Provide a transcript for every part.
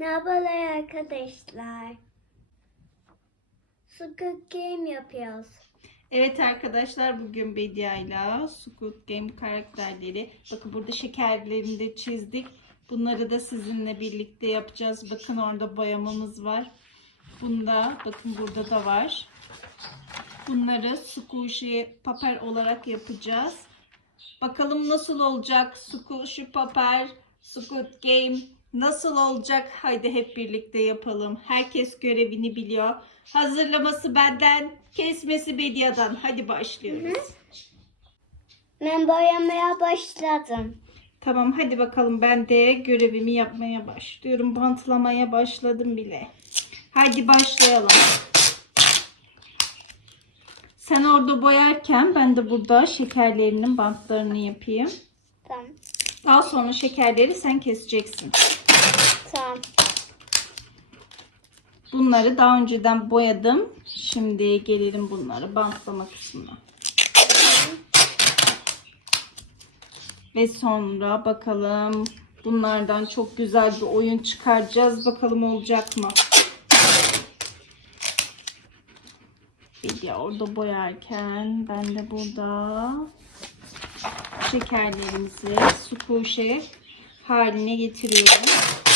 Merhabalar arkadaşlar. Squid Game yapıyoruz. Evet arkadaşlar bugün Bedia'yla Squid Game karakterleri. Bakın burada şekerlerini de çizdik. Bunları da sizinle birlikte yapacağız. Bakın orada boyamamız var. Bunda bakın burada da var. Bunları squishy paper olarak yapacağız. Bakalım nasıl olacak squishy paper, Squid Game nasıl olacak? Haydi hep birlikte yapalım. Herkes görevini biliyor. Hazırlaması benden, kesmesi Bedia'dan. Hadi başlıyoruz. Ben boyamaya başladım. Tamam hadi bakalım ben de görevimi yapmaya başlıyorum. Bantlamaya başladım bile. Hadi başlayalım. Sen orada boyarken ben de burada şekerlerinin bantlarını yapayım. Tamam. Daha sonra şekerleri sen keseceksin. Tamam. Bunları daha önceden boyadım. Şimdi gelelim bunları bantlama kısmına. Ve sonra bakalım bunlardan çok güzel bir oyun çıkaracağız. Bakalım olacak mı? Bilge orada boyarken ben de burada şekerlerimizi squishy haline getiriyorum.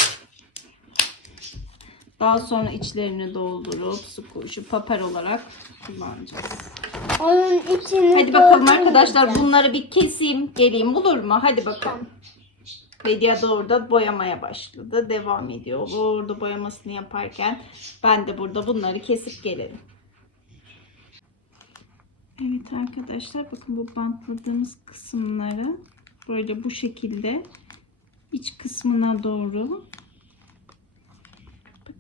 Daha sonra içlerini doldurup squishy paper olarak kullanacağız. Onun içini Hadi bakalım arkadaşlar bunları bir keseyim geleyim olur mu? Hadi bakalım. Bedia da orada boyamaya başladı. Devam ediyor. Orada boyamasını yaparken ben de burada bunları kesip gelelim. Evet arkadaşlar bakın bu bantladığımız kısımları böyle bu şekilde iç kısmına doğru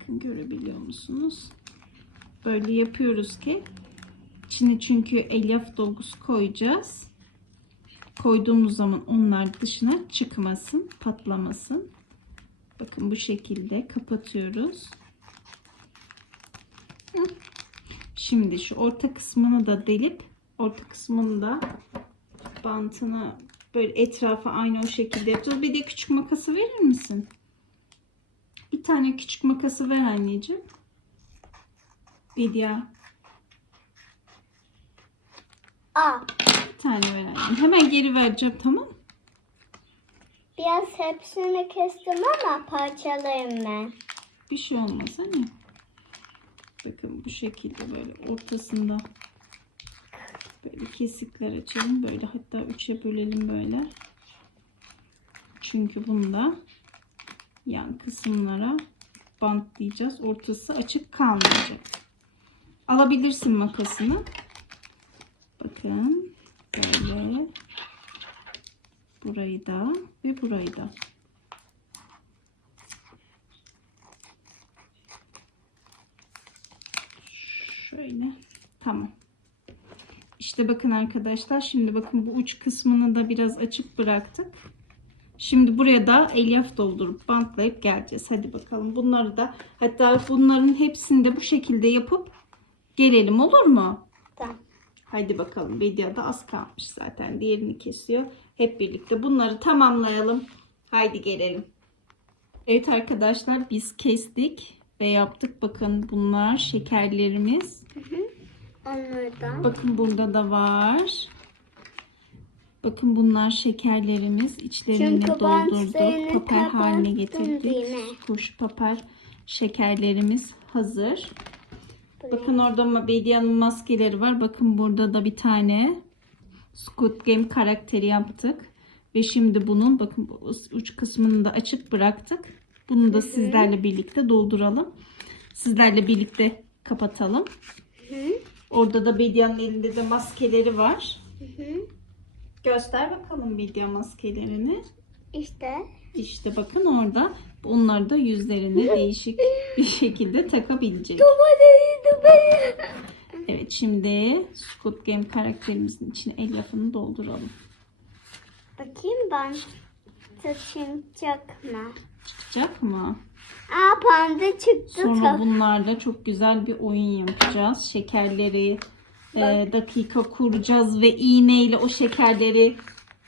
bakın görebiliyor musunuz? Böyle yapıyoruz ki içine çünkü elyaf dolgusu koyacağız. Koyduğumuz zaman onlar dışına çıkmasın, patlamasın. Bakın bu şekilde kapatıyoruz. Şimdi şu orta kısmını da delip orta kısmını da bantını böyle etrafa aynı o şekilde yapacağız. Bir de küçük makası verir misin? Bir tane küçük makası ver anneciğim. Bedia. Aa, Bir tane ver annem. Hemen geri vereceğim tamam biraz hepsini kestim ama parçalarım ben. Bir şey olmaz hani. Bakın bu şekilde böyle ortasında böyle kesikler açalım. Böyle hatta üçe bölelim böyle. Çünkü bunda yan kısımlara bantlayacağız. Ortası açık kalmayacak. Alabilirsin makasını. Bakın böyle burayı da ve burayı da. Şöyle. Tamam. İşte bakın arkadaşlar. Şimdi bakın bu uç kısmını da biraz açık bıraktık. Şimdi buraya da elyaf doldurup bantlayıp geleceğiz. Hadi bakalım. Bunları da hatta bunların hepsini de bu şekilde yapıp gelelim olur mu? Tamam. Hadi bakalım. Videoda az kalmış zaten. Diğerini kesiyor. Hep birlikte bunları tamamlayalım. Haydi gelelim. Evet arkadaşlar biz kestik ve yaptık. Bakın bunlar şekerlerimiz. Onlardan. Bakın burada da var. Bakın bunlar şekerlerimiz. İçlerini Çünkü doldurduk. Paper haline getirdik. Kuş paper şekerlerimiz hazır. Bakın orada Bedia'nın maskeleri var. Bakın burada da bir tane Squid Game karakteri yaptık. Ve şimdi bunun bakın uç kısmını da açık bıraktık. Bunu da sizlerle birlikte dolduralım. Sizlerle birlikte kapatalım. Hı Orada da Bedia'nın elinde de maskeleri var. hı. Göster bakalım Bedia maskelerini. İşte. İşte bakın orada. Onları da yüzlerine değişik bir şekilde takabilecek. Evet şimdi Squid Game karakterimizin içine el lafını dolduralım. Bakayım ben. Saçım çakma. Çıkacak mı? Aa panda çıktı. Sonra bunlarla çok güzel bir oyun yapacağız. Şekerleri e, dakika kuracağız ve iğneyle o şekerleri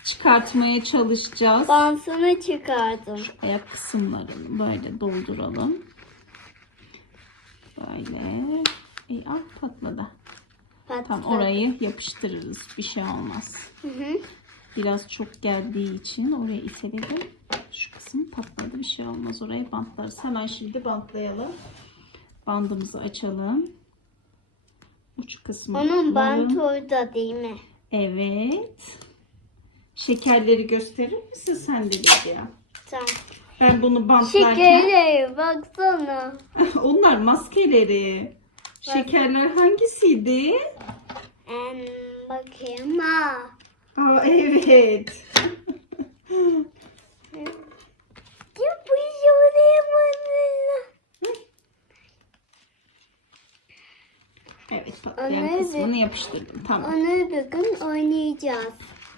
çıkartmaya çalışacağız. Bantını çıkardım. Ayak kısımlarını böyle dolduralım. Böyle. Ey ah patladı. Tam Patladı. orayı yapıştırırız. Bir şey olmaz. Hı hı. Biraz çok geldiği için oraya iteledim. Şu kısım patladı. Bir şey olmaz. Oraya bantlarız. Hemen şimdi bantlayalım. Bandımızı açalım. Uç kısmı Onun bantı orada değil mi? Evet. Şekerleri gösterir misin sen de Lidya? Tamam. Ben bunu bantlarken... Şekerleri baksana. Onlar maskeleri. Şekerler hangisiydi? Em, bakayım ha. Aa evet. Yapıyorum. Evet patlayan kısmını yapıştırdım. Tamam. Onu bugün oynayacağız.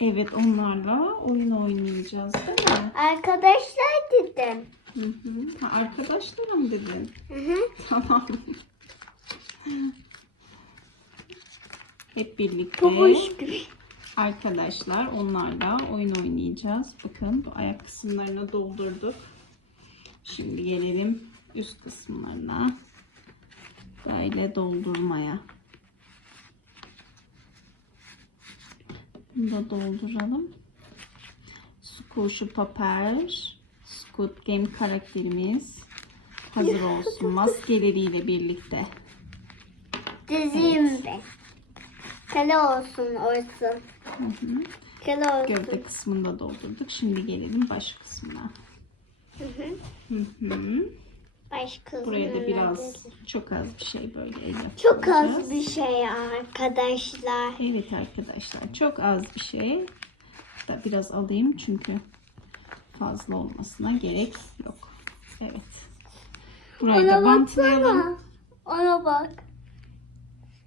Evet onlarla oyun oynayacağız değil mi? Arkadaşlar dedim. Hı hı. Ha, arkadaşlarım dedin. Hı hı. Tamam. Hep birlikte Pabuç gibi. arkadaşlar onlarla oyun oynayacağız. Bakın bu ayak kısımlarını doldurduk. Şimdi gelelim üst kısımlarına. Böyle doldurmaya. Bunu da dolduralım. Squishy Paper, Squid Game karakterimiz hazır olsun maskeleriyle birlikte. Dizeyim ben. Kale olsun olsun. Hı hı. Kale olsun. Gövde kısmını da doldurduk. Şimdi gelelim baş kısmına. Hı hı. Hı hı. Başka Buraya da biraz çok az bir şey böyle el Çok az bir şey arkadaşlar. Evet arkadaşlar çok az bir şey. Da biraz alayım çünkü fazla olmasına gerek yok. Evet. Burayı da Ona bantlayalım. baksana. Ona bak.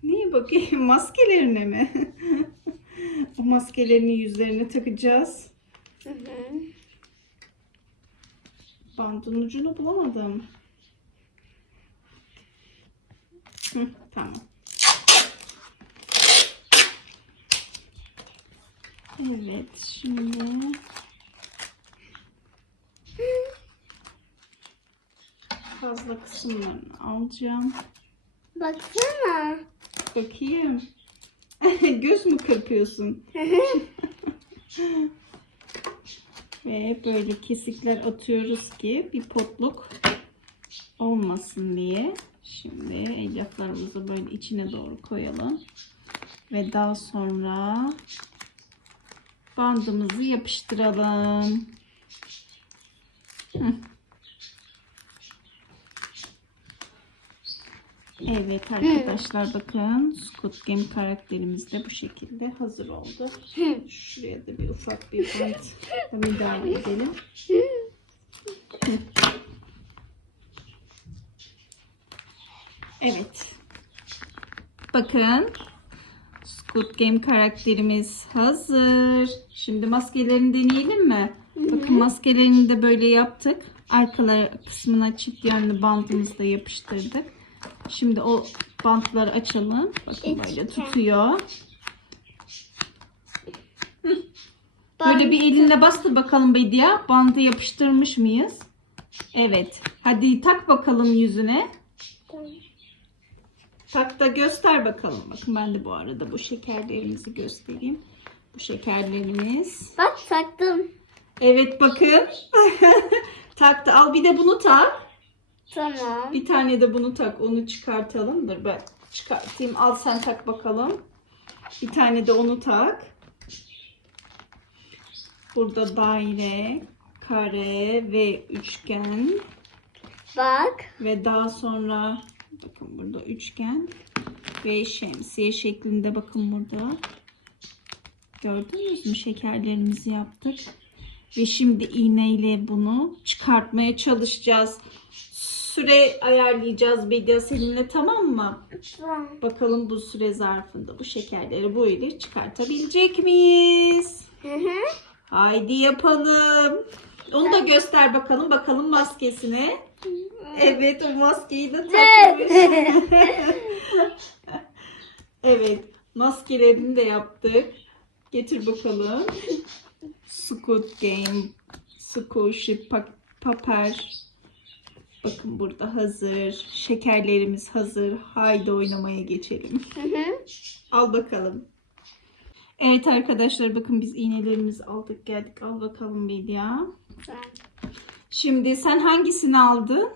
Niye bakayım? Maskelerine mi? Bu maskelerini yüzlerine takacağız. Hı hı. Bandın ucunu bulamadım. Hı, tamam. Evet şimdi fazla kısımlarını alacağım. Baksana. Bakayım. Göz mü kırpıyorsun? Ve böyle kesikler atıyoruz ki bir potluk olmasın diye. Şimdi elyaflarımızı böyle içine doğru koyalım. Ve daha sonra bandımızı yapıştıralım. Hı. Evet arkadaşlar bakın Squid Game karakterimiz de bu şekilde hazır oldu. Şuraya da bir ufak bir bant müdahale edelim. Hı. Evet. Bakın Squid Game karakterimiz hazır. Şimdi maskelerini deneyelim mi? Bakın maskelerini de böyle yaptık. Arkalar kısmına çift yönlü bandımızı da yapıştırdık. Şimdi o bantları açalım. Bakın böyle tutuyor. Böyle bir elinle bastır bakalım Bediye. Bandı yapıştırmış mıyız? Evet. Hadi tak bakalım yüzüne. Tak da göster bakalım. Bakın ben de bu arada bu şekerlerimizi göstereyim. Bu şekerlerimiz. Bak taktım. Evet bakın. Taktı. Al bir de bunu tak. Tamam. Bir tane de bunu tak. Onu çıkartalım. Dur ben çıkartayım. Al sen tak bakalım. Bir tane de onu tak. Burada daire, kare ve üçgen. Bak. Ve daha sonra bakın burada üçgen ve şemsiye şeklinde bakın burada. Gördünüz mü şekerlerimizi yaptık. Ve şimdi iğneyle bunu çıkartmaya çalışacağız. Süre ayarlayacağız Bedia seninle tamam mı? Tamam. Bakalım bu süre zarfında bu şekerleri bu ile çıkartabilecek miyiz? Hı hı. Haydi yapalım. Onu da göster bakalım. Bakalım maskesine. Evet o maskeyi de takmış. evet maskelerini de yaptık. Getir bakalım. Squid Game, Squishy, Pa- Paper. Bakın burada hazır. Şekerlerimiz hazır. Haydi oynamaya geçelim. Hı hı. Al bakalım. Evet arkadaşlar bakın biz iğnelerimizi aldık geldik. Al bakalım Bedia. Tamam. Şimdi sen hangisini aldın?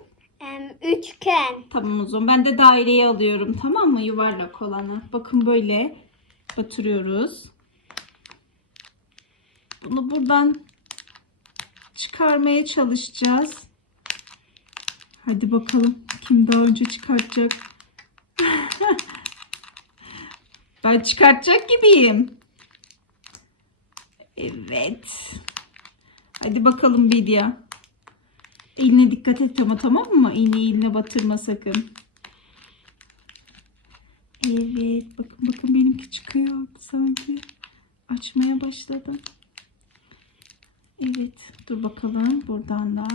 Üçgen. Tamam o zaman ben de daireyi alıyorum tamam mı? Yuvarlak olanı. Bakın böyle batırıyoruz. Bunu buradan çıkarmaya çalışacağız. Hadi bakalım kim daha önce çıkartacak? ben çıkartacak gibiyim. Evet. Hadi bakalım Bedia. Eline dikkat et ama tamam mı? İğneyi eline batırma sakın. Evet. Bakın bakın benimki çıkıyor sanki. Açmaya başladım. Evet. Dur bakalım. Buradan da.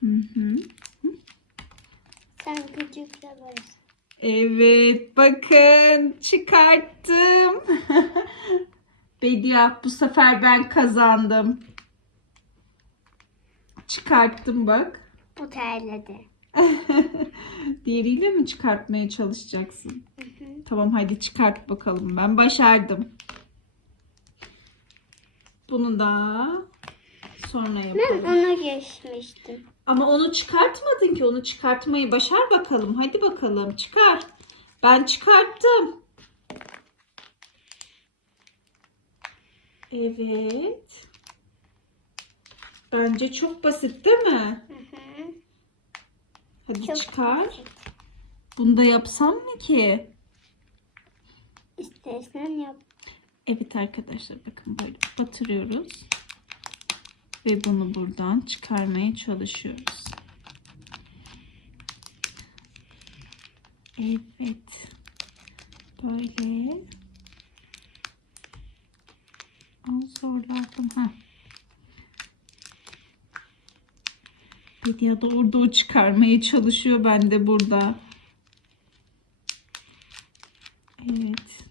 Hı hı. Sen küçükle varız. Evet. Bakın. Çıkarttım. Bedia bu sefer ben kazandım. Çıkarttım bak. Bu terledi. Diğeriyle mi çıkartmaya çalışacaksın? Tamam hadi çıkart bakalım. Ben başardım. Bunu da sonra Ben yapalım. onu geçmiştim. Ama onu çıkartmadın ki. Onu çıkartmayı başar bakalım. Hadi bakalım çıkar. Ben çıkarttım. Evet. Bence çok basit değil mi? Hı hı. Hadi Çok çıkar. basit. Bunu da yapsam mı ki? İstersen yap. Evet arkadaşlar bakın böyle batırıyoruz. Ve bunu buradan çıkarmaya çalışıyoruz. Evet. Böyle. Al zorlardım. Bedia da orada o çıkarmaya çalışıyor. Ben de burada. Evet.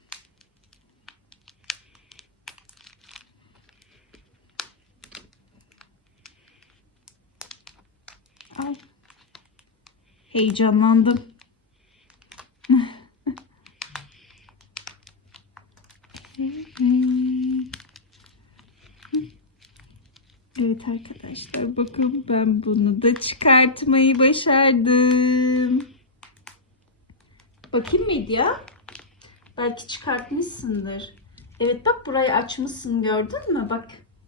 Ay. Heyecanlandım. Evet arkadaşlar bakın ben bunu da çıkartmayı başardım. Bakayım Medya. Belki çıkartmışsındır. Evet bak burayı açmışsın gördün mü? Bak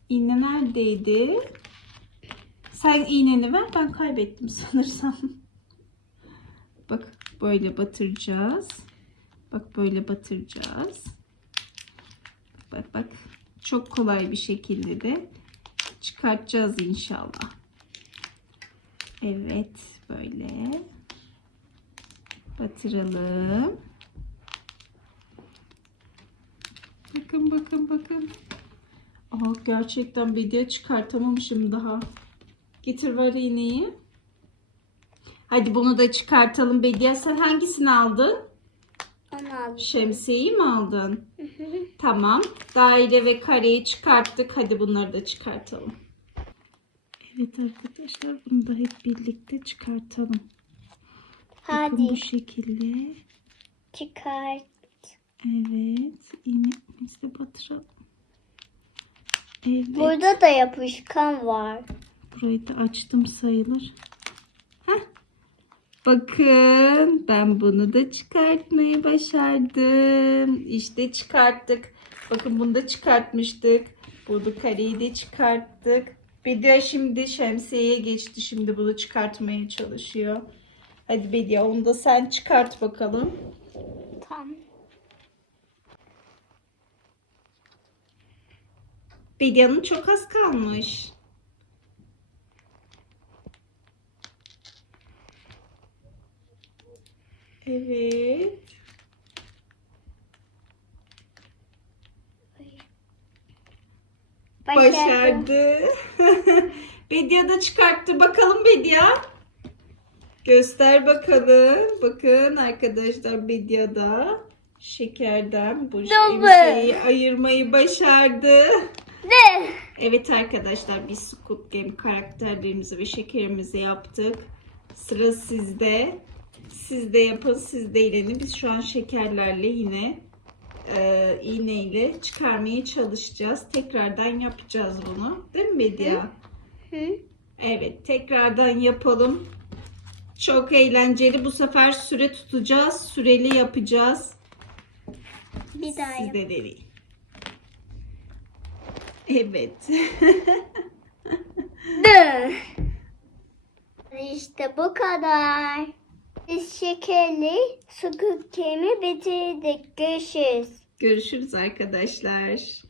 iğne neredeydi? Sen iğneni ver ben kaybettim sanırsam. Bak böyle batıracağız. Bak böyle batıracağız. Bak bak çok kolay bir şekilde de çıkartacağız inşallah. Evet böyle batıralım. Bakın bakın bakın. Aa, gerçekten video çıkartamamışım daha. Getir ver iğneyi. Hadi bunu da çıkartalım. Bediye sen hangisini aldın? Onu al. Şemsiyeyi mi aldın? Tamam. Daire ve kareyi çıkarttık. Hadi bunları da çıkartalım. Evet arkadaşlar bunu da hep birlikte çıkartalım. Bakın bu Hadi şekilde. çıkart. Evet. İğnemizi batıralım. Evet. Burada da yapışkan var. Burayı da açtım sayılır. Bakın ben bunu da çıkartmayı başardım. İşte çıkarttık. Bakın bunu da çıkartmıştık. Burada kareyi de çıkarttık. Bedia şimdi şemsiyeye geçti. Şimdi bunu çıkartmaya çalışıyor. Hadi Bedia onu da sen çıkart bakalım. Tamam. Bedia'nın çok az kalmış. Evet. Başardım. Başardı. Bedia da çıkarttı. Bakalım Bedia. Göster bakalım. Bakın arkadaşlar Bedia da şekerden bu şemsiyeyi ayırmayı başardı. Ve Evet arkadaşlar biz Squid Game karakterlerimizi ve şekerimizi yaptık. Sıra sizde. Siz de yapın, siz de eğlenin. Biz şu an şekerlerle yine e, iğneyle çıkarmaya çalışacağız. Tekrardan yapacağız bunu. Değil mi Bedia? Hı? Evet, tekrardan yapalım. Çok eğlenceli. Bu sefer süre tutacağız. Süreli yapacağız. bir daha Siz de deneyin. Evet. İşte bu kadar. Biz şekerli su kekimi bitirdik. Görüşürüz. Görüşürüz arkadaşlar.